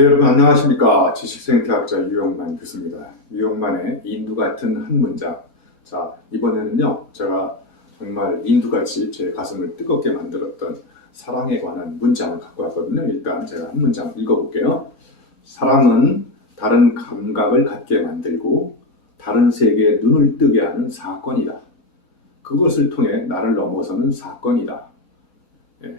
네, 여러분 안녕하십니까. 지식생태학자 유영만 교수입니다. 유영만의 인두 같은 한 문장. 자, 이번에는요, 제가 정말 인두같이 제 가슴을 뜨겁게 만들었던 사랑에 관한 문장을 갖고 왔거든요. 일단 제가 한 문장 읽어볼게요. 사랑은 다른 감각을 갖게 만들고 다른 세계에 눈을 뜨게 하는 사건이다. 그것을 통해 나를 넘어서는 사건이다.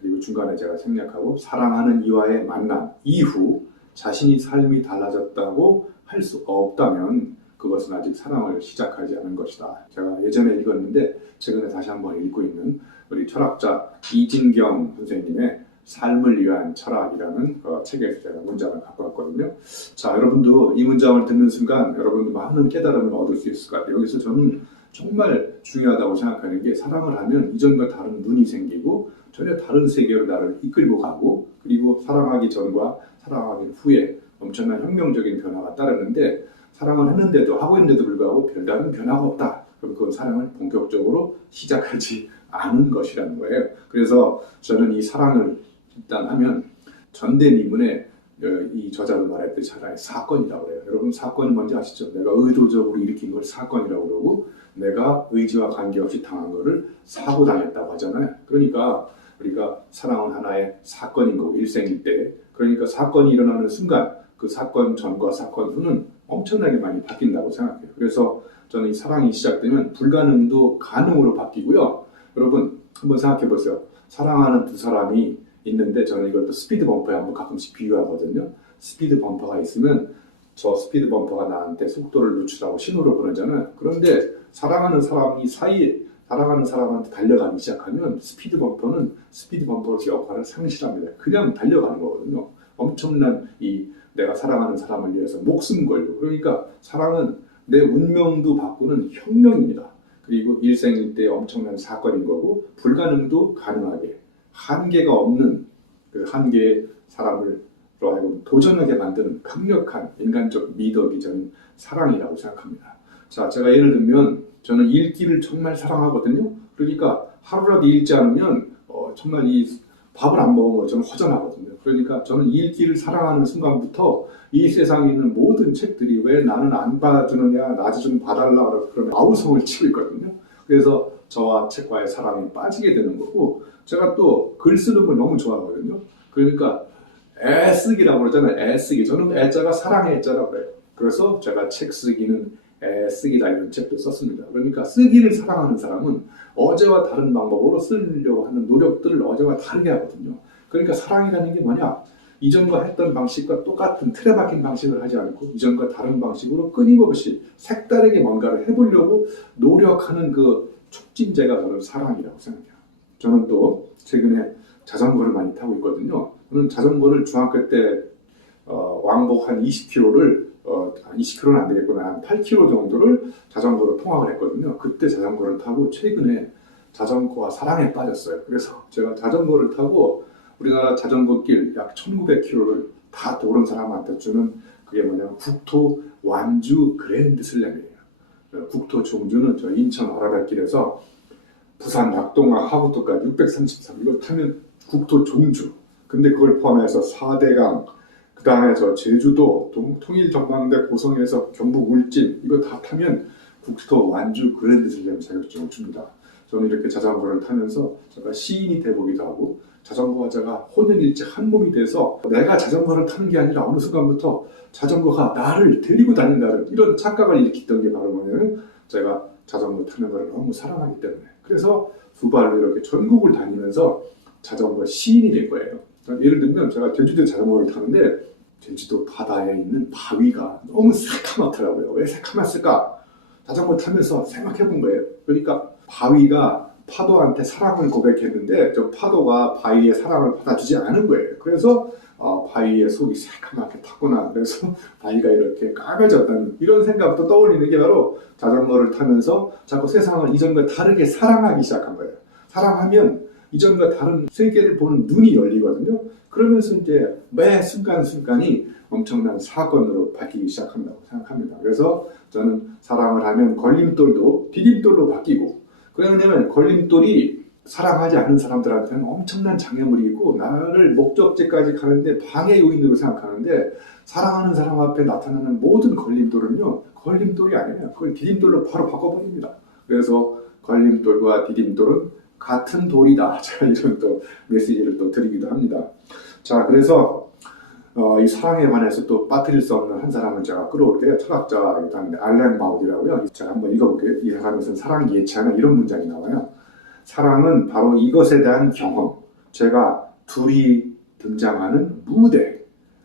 그리고 중간에 제가 생략하고, 사랑하는 이와의 만남 이후 자신이 삶이 달라졌다고 할 수 없다면 그것은 아직 사랑을 시작하지 않은 것이다. 제가 예전에 읽었는데 최근에 다시 한번 읽고 있는 우리 철학자 이진경 선생님의 삶을 위한 철학이라는 책에서 제가 문장을 갖고 왔거든요. 자, 여러분도 이 문장을 듣는 순간 여러분도 많은 깨달음을 얻을 수 있을 것 같아요. 여기서 저는 정말 중요하다고 생각하는 게, 사랑을 하면 이전과 다른 눈이 생기고 전혀 다른 세계로 나를 이끌고 가고, 그리고 사랑하기 전과 사랑하기 후에 엄청난 혁명적인 변화가 따르는데, 사랑을 했는데도 하고 있는데도 불구하고 별다른 변화가 없다. 그럼 그건 사랑을 본격적으로 시작하지 않은 것이라는 거예요. 그래서 저는 이 사랑을 일단 하면 전대미문에 이 저자도 말했듯이 하나의 사건이라고 해요. 여러분, 사건이 뭔지 아시죠? 내가 의도적으로 일으킨 걸 사건이라고 그러고, 내가 의지와 관계없이 당한 거를 사고 당했다고 하잖아요. 그러니까 우리가 사랑은 하나의 사건인 거고, 일생일대. 그러니까 사건이 일어나는 순간 그 사건 전과 사건 후는 엄청나게 많이 바뀐다고 생각해요. 그래서 저는 이 사랑이 시작되면 불가능도 가능으로 바뀌고요. 여러분 한번 생각해 보세요. 사랑하는 두 사람이 있는데, 저는 이걸 또 스피드 범퍼에 한번 가끔씩 비유하거든요. 스피드 범퍼가 있으면 저 스피드 범퍼가 나한테 속도를 늦추라고 신호를 보내잖아요. 그런데 사랑하는 사람이 사이에 사랑하는 사람한테 달려가기 시작하면 스피드 범퍼는 스피드 범퍼 역할을 상실합니다. 그냥 달려가는 거거든요. 엄청난 내가 사랑하는 사람을 위해서 목숨 걸고, 그러니까 사랑은 내 운명도 바꾸는 혁명입니다. 그리고 일생일대의 엄청난 사건인 거고, 불가능도 가능하게, 한계가 없는 그 한계의 사람을 도전하게 만드는 강력한 인간적 미덕이 저는 사랑이라고 생각합니다. 자, 제가 예를 들면 저는 읽기를 정말 사랑하거든요. 그러니까 하루라도 읽지 않으면 정말 이 밥을 안 먹은 것처럼 허전하거든요. 그러니까 저는 읽기를 사랑하는 순간부터 이 세상에 있는 모든 책들이 왜 나는 안 받아주느냐, 나 좀 봐달라 그러면 아우성을 치고 있거든요. 그래서 저와 책과의 사랑이 빠지게 되는 거고, 제가 또 글 쓰는 걸 너무 좋아하거든요. 그러니까 애쓰기라고 그러잖아요. 애쓰기. 저는 애자가 사랑의 애자라고 그래요. 그래서 제가 책 쓰기는 애쓰기다 이런 책도 썼습니다. 그러니까 쓰기를 사랑하는 사람은 어제와 다른 방법으로 쓰려고 하는 노력들을 어제와 다르게 하거든요. 그러니까 사랑이라는 게 뭐냐? 이전과 했던 방식과 똑같은 틀에 박힌 방식을 하지 않고 이전과 다른 방식으로 끊임없이 색다르게 뭔가를 해보려고 노력하는 그 촉진제가 저는 사랑이라고 생각해요. 저는 또 최근에 자전거를 많이 타고 있거든요. 저는 자전거를 중학교 때 왕복 한 20km를 20km는 안 되겠구나, 한 8km 정도를 자전거로 통학을 했거든요. 그때 자전거를 타고 최근에 자전거와 사랑에 빠졌어요. 그래서 제가 자전거를 타고 우리나라 자전거길 약 1900km를 다 도른 사람한테 주는 그게 뭐냐면 국토 완주 그랜드 슬램이에요. 국토 종주는 저 인천 아라뱃길에서 부산 낙동강 하부도까지 633, 이걸 타면 국토 종주. 근데 그걸 포함해서 4대강, 그 다음에 저 제주도, 통일전망대 고성에서 경북 울진, 이거 다 타면 국토 완주 그랜드 슬램 자격증을 줍니다. 저는 이렇게 자전거를 타면서 제가 시인이 돼보기도 하고, 자전거와 제가 혼연일체 한 몸이 돼서 내가 자전거를 타는 게 아니라 어느 순간부터 자전거가 나를 데리고 다닌다는 이런 착각을 일으켰던 게 바로 뭐냐면, 제가 자전거 타는 걸 너무 사랑하기 때문에. 그래서 두 발로 이렇게 전국을 다니면서 자전거 시인이 된 거예요. 예를 들면 제가 제주도에 자전거를 타는데 제주도 바다에 있는 바위가 너무 새카맣더라고요. 왜 새카맣을까? 자전거 타면서 생각해 본 거예요. 그러니까 바위가 파도한테 사랑을 고백했는데 저 파도가 바위의 사랑을 받아주지 않은 거예요. 그래서 바위의 속이 새카맣게 탔구나. 그래서 바위가 이렇게 까매졌다는 이런 생각부터 떠올리는 게 바로 자전거를 타면서 자꾸 세상을 이전과 다르게 사랑하기 시작한 거예요. 사랑하면 이전과 다른 세계를 보는 눈이 열리거든요. 그러면서 이제 매 순간순간이 엄청난 사건으로 바뀌기 시작한다고 생각합니다. 그래서 저는 사랑을 하면 걸림돌도 디딤돌로 바뀌고, 왜냐면 걸림돌이 사랑하지 않는 사람들한테는 엄청난 장애물이고 나를 목적지까지 가는데 방해 요인으로 생각하는데, 사랑하는 사람 앞에 나타나는 모든 걸림돌은요, 걸림돌이 아니에요. 그걸 디딤돌로 바로 바꿔버립니다. 그래서 걸림돌과 디딤돌은 같은 돌이다. 제가 이런 또 메시지를 또 드리기도 합니다. 자, 그래서 이 사랑에 관해서 또 빠뜨릴 수 없는 한 사람을 제가 끌어올게요. 철학자가 있다는데 알렌 바우디라고요. 제가 한번 읽어볼게요. 이 사람에서는 사랑 예찬은 이런 문장이 나와요. 사랑은 바로 이것에 대한 경험, 제가 둘이 등장하는 무대,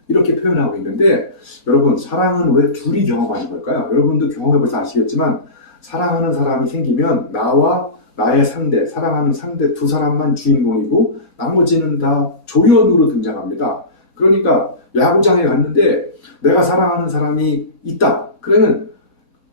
이렇게 표현하고 있는데, 여러분 사랑은 왜 둘이 경험하는 걸까요? 여러분도 경험해보셔서 아시겠지만 사랑하는 사람이 생기면 나와 나의 상대, 사랑하는 상대 두 사람만 주인공이고 나머지는 다 조연으로 등장합니다. 그러니까 야구장에 갔는데 내가 사랑하는 사람이 있다. 그러면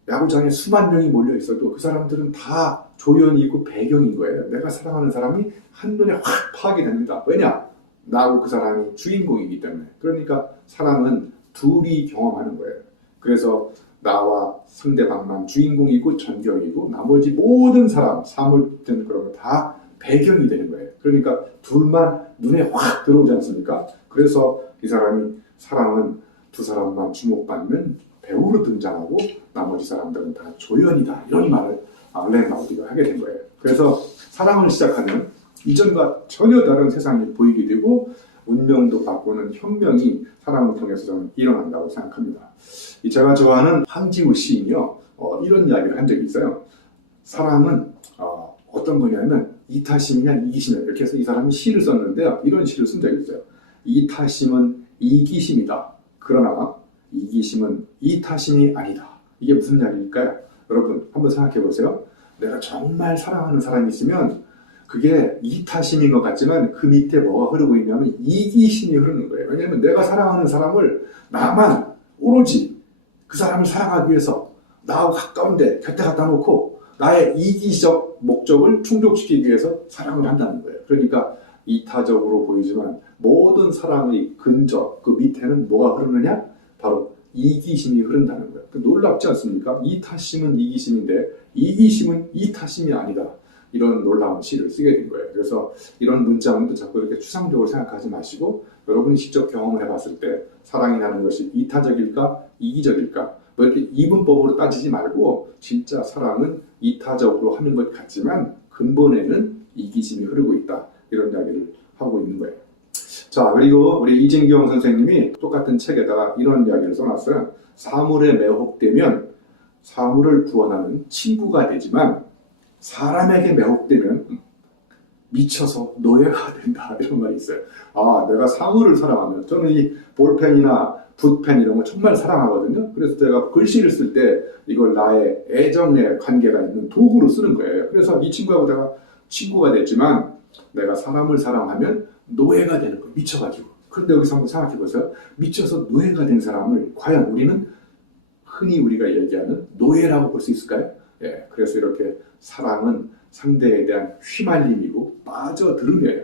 야구장에 수만 명이 몰려 있어도 그 사람들은 다 조연이고 배경인 거예요. 내가 사랑하는 사람이 한눈에 확 파악이 됩니다. 왜냐? 나하고 그 사람이 주인공이기 때문에. 그러니까 사랑은 둘이 경험하는 거예요. 그래서 나와 상대방만 주인공이고 전경이고 나머지 모든 사람, 사물든 그런 거 다 배경이 되는 거예요. 그러니까 둘만 눈에 확 들어오지 않습니까? 그래서 이 사람이 사랑은 두 사람만 주목받는 배우로 등장하고 나머지 사람들은 다 조연이다. 이런 말을 알렌 바우디가 하게 된 거예요. 그래서 사랑을 시작하면 이전과 전혀 다른 세상이 보이게 되고 운명도 바꾸는 혁명이 사랑을 통해서 저는 일어난다고 생각합니다. 제가 좋아하는 황지우 시인이요, 이런 이야기를 한 적이 있어요. 사랑은 어떤 거냐면 이타심이냐 이기심이냐, 이렇게 해서 이 사람이 시를 썼는데요, 이런 시를 쓴 적이 있어요. 이타심은 이기심이다. 그러나 이기심은 이타심이 아니다. 이게 무슨 이야기일까요? 여러분 한번 생각해 보세요. 내가 정말 사랑하는 사람이 있으면 그게 이타심인 것 같지만 그 밑에 뭐가 흐르고 있냐면 이기심이 흐르는 거예요. 왜냐하면 내가 사랑하는 사람을 나만 오로지 그 사람을 사랑하기 위해서 나하고 가까운데 곁에 갖다 놓고 나의 이기적 목적을 충족시키기 위해서 사랑을 한다는 거예요. 그러니까 이타적으로 보이지만 모든 사랑의 근저, 그 밑에는 뭐가 흐르느냐? 바로 이기심이 흐른다는 거예요. 놀랍지 않습니까? 이타심은 이기심인데 이기심은 이타심이 아니다. 이런 놀라운 시를 쓰게 된 거예요. 그래서 이런 문장도 자꾸 이렇게 추상적으로 생각하지 마시고 여러분이 직접 경험을 해봤을 때 사랑이라는 것이 이타적일까 이기적일까, 뭐 이렇게 이분법으로 따지지 말고 진짜 사랑은 이타적으로 하는 것 같지만 근본에는 이기심이 흐르고 있다. 이런 이야기를 하고 있는 거예요. 자, 그리고 우리 이진경 선생님이 똑같은 책에다가 이런 이야기를 써놨어요. 사물에 매혹되면 사물을 구원하는 친구가 되지만 사람에게 매혹되면 미쳐서 노예가 된다. 이런 말이 있어요. 내가 사물을 사랑하면, 저는 이 볼펜이나 붓펜 이런 거 정말 사랑하거든요. 그래서 제가 글씨를 쓸 때 이걸 나의 애정의 관계가 있는 도구로 쓰는 거예요. 그래서 이 친구하고 내가 친구가 됐지만 내가 사람을 사랑하면 노예가 되는 거예요. 미쳐가지고. 그런데 여기서 한번 생각해 보세요. 미쳐서 노예가 된 사람을 과연 우리는 흔히 우리가 얘기하는 노예라고 볼 수 있을까요? 예, 그래서 이렇게 사랑은 상대에 대한 휘말림이고 빠져들음이에요.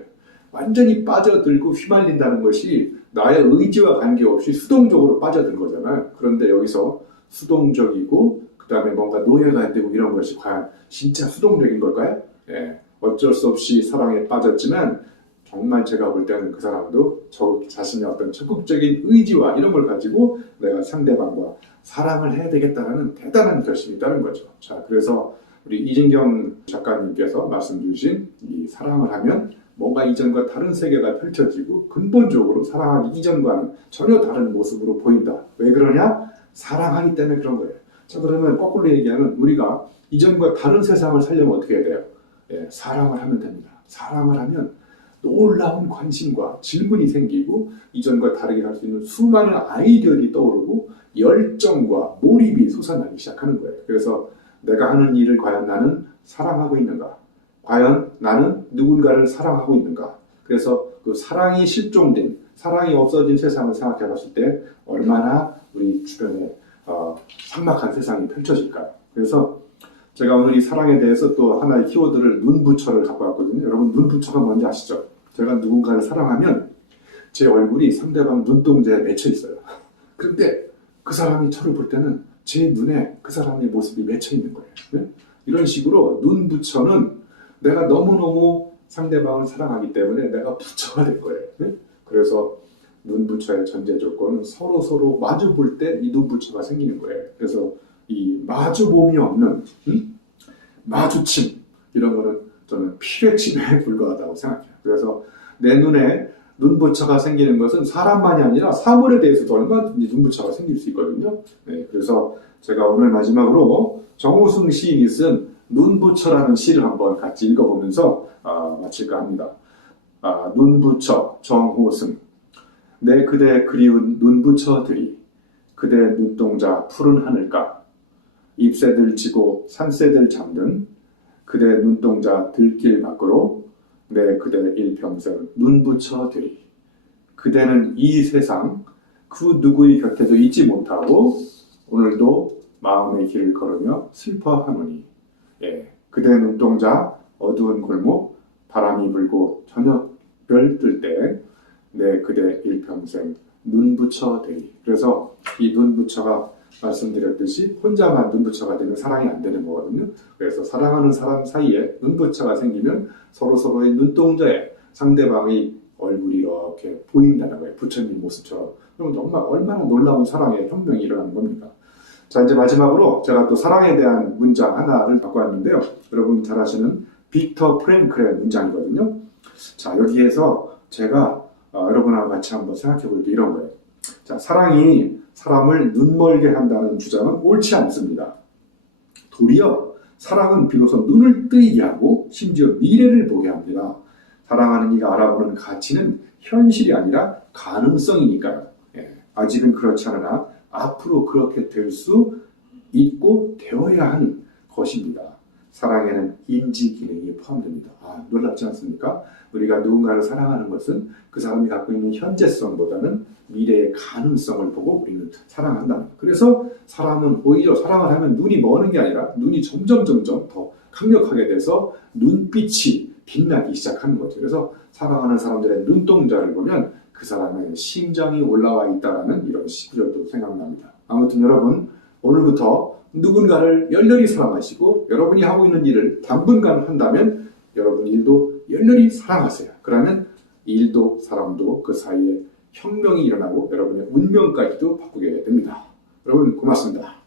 완전히 빠져들고 휘말린다는 것이 나의 의지와 관계없이 수동적으로 빠져든 거잖아요. 그런데 여기서 수동적이고 그 다음에 뭔가 노예가 되고 이런 것이 과연 진짜 수동적인 걸까요? 예, 어쩔 수 없이 사랑에 빠졌지만 정말 제가 볼 때는 그 사람도 저 자신의 어떤 적극적인 의지와 이런 걸 가지고 내가 상대방과 사랑을 해야 되겠다는 대단한 결심이 있다는 거죠. 자, 그래서 우리 이진경 작가님께서 말씀 주신 이 사랑을 하면 뭔가 이전과 다른 세계가 펼쳐지고 근본적으로 사랑하기 이전과는 전혀 다른 모습으로 보인다. 왜 그러냐? 사랑하기 때문에 그런 거예요. 자, 그러면 거꾸로 얘기하면 우리가 이전과 다른 세상을 살려면 어떻게 해야 돼요? 예, 사랑을 하면 됩니다. 사랑을 하면 놀라운 관심과 질문이 생기고 이전과 다르게 할 수 있는 수많은 아이디어들이 떠오르고 열정과 몰입이 솟아나기 시작하는 거예요. 그래서 내가 하는 일을 과연 나는 사랑하고 있는가? 과연 나는 누군가를 사랑하고 있는가? 그래서 그 사랑이 실종된, 사랑이 없어진 세상을 생각해 봤을 때 얼마나 우리 주변에 삭막한 세상이 펼쳐질까요? 그래서 제가 오늘 이 사랑에 대해서 또 하나의 키워드를 눈부처를 갖고 왔거든요. 여러분 눈부처가 뭔지 아시죠? 제가 누군가를 사랑하면 제 얼굴이 상대방 눈동자에 맺혀 있어요. 그런데 그 사람이 저를 볼 때는 제 눈에 그 사람의 모습이 맺혀 있는 거예요. 네? 이런 식으로 눈부처는 내가 너무너무 상대방을 사랑하기 때문에 내가 부처가 될 거예요. 네? 그래서 눈부처의 전제 조건은 서로 마주 볼 때 이 눈부처가 생기는 거예요. 그래서 이 마주봄이 없는 마주침 이런 거는 저는 필요침에 불과하다고 생각해요. 그래서 내 눈에 눈부처가 생기는 것은 사람만이 아니라 사물에 대해서도 얼마든지 눈부처가 생길 수 있거든요. 네, 그래서 제가 오늘 마지막으로 정호승 시인이 쓴 눈부처라는 시를 한번 같이 읽어보면서 마칠까 합니다. 눈부처 정호승. 내 그대 그리운 눈부처들이 그대 눈동자 푸른 하늘가 잎새들 지고 산새들 잠든 그대 눈동자 들길 밖으로 내 그대 일평생 눈부처들이 그대는 이 세상 그 누구의 곁에도 있지 못하고 오늘도 마음의 길을 걸으며 슬퍼하노니 그대 눈동자 어두운 골목 바람이 불고 저녁별 뜰 때 내 그대 일평생 눈부처들이. 그래서 이 눈부처가 말씀드렸듯이 혼자만 눈부처가 되면 사랑이 안 되는 거거든요. 그래서 사랑하는 사람 사이에 눈부처가 생기면 서로의 눈동자에 상대방의 얼굴이 이렇게 보인다는 거예요. 부처님 모습처럼. 그럼 정말 얼마나 놀라운 사랑의 혁명이 일어나는 겁니까? 자, 이제 마지막으로 제가 또 사랑에 대한 문장 하나를 갖고 왔는데요. 여러분 잘 아시는 빅터 프랭클의 문장이거든요. 자, 여기에서 제가 여러분하고 같이 한번 생각해 볼 때 이런 거예요. 자, 사랑이 사람을 눈멀게 한다는 주장은 옳지 않습니다. 도리어 사랑은 비로소 눈을 뜨이게 하고 심지어 미래를 보게 합니다. 사랑하는 이가 알아보는 가치는 현실이 아니라 가능성이니까요. 아직은 그렇지 않으나 앞으로 그렇게 될 수 있고 되어야 하는 것입니다. 사랑에는 인지 기능이 포함됩니다. 놀랍지 않습니까? 우리가 누군가를 사랑하는 것은 그 사람이 갖고 있는 현재성보다는 미래의 가능성을 보고 우리는 사랑한다. 그래서 사람은 오히려 사랑을 하면 눈이 머는 게 아니라 눈이 점점 더 강력하게 돼서 눈빛이 빛나기 시작하는 거죠. 그래서 사랑하는 사람들의 눈동자를 보면 그 사람의 심장이 올라와 있다는 이런 구절도 생각납니다. 아무튼 여러분 오늘부터 누군가를 열렬히 사랑하시고 여러분이 하고 있는 일을 당분간 한다면 여러분 일도 열렬히 사랑하세요. 그러면 일도 사람도 그 사이에 혁명이 일어나고 여러분의 운명까지도 바꾸게 됩니다. 여러분 고맙습니다.